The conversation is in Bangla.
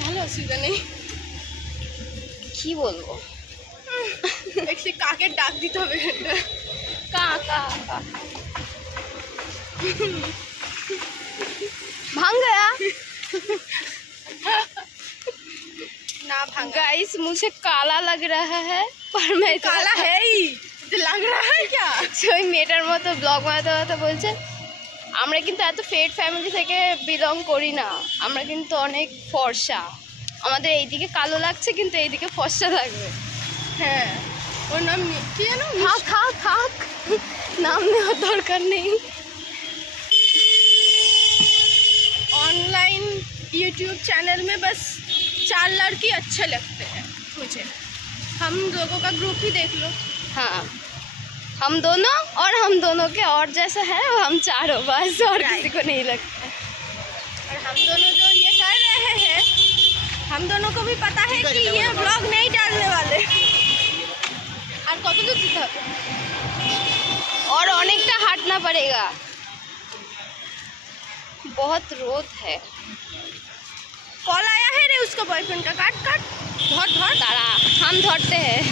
ভালো অসুবিধা নেই। কি বলবো, একটু কাকের ডাক দিতে হবে। কা কা কা भांग गया। ना भांगा। गाइस मुझे काला लग रहा है पर मैं काला है ही लग रहा है क्या? ওই মেয়েটার মতো ব্লগ বানাতে বানাতে বলছে আমরা কিন্তু এত ফেড ফ্যামিলি থেকে বিলং করি না, আমরা কিন্তু অনেক ফর্সা, আমাদের এইদিকে কালো লাগছে কিন্তু এইদিকে ফর্সা থাকবে। হ্যাঁ, ওর নাম কি জানো? থাক থাক থাক, নাম নেওয়ার দরকার নেই। ऑनलाइन यूट्यूब चैनल में बस 4 लड़की अच्छे लगते हैं मुझे। हम लोगों का ग्रुप ही देख लो। हाँ, हम दोनों और हम दोनों के और जैसा है हम चारों, बस और किसी को नहीं लगता। और हम दोनों जो ये कर रहे हैं, हम दोनों को भी पता है कि ये ब्लॉग नहीं डालने वाले। और कत दूर যেতে হবে? और अनेकटा हाटना पड़ेगा, बहुत रोद है। कॉल आया है रे उसका बॉयफ्रेंड का, काट काट धर धर। तारा हम धरते हैं।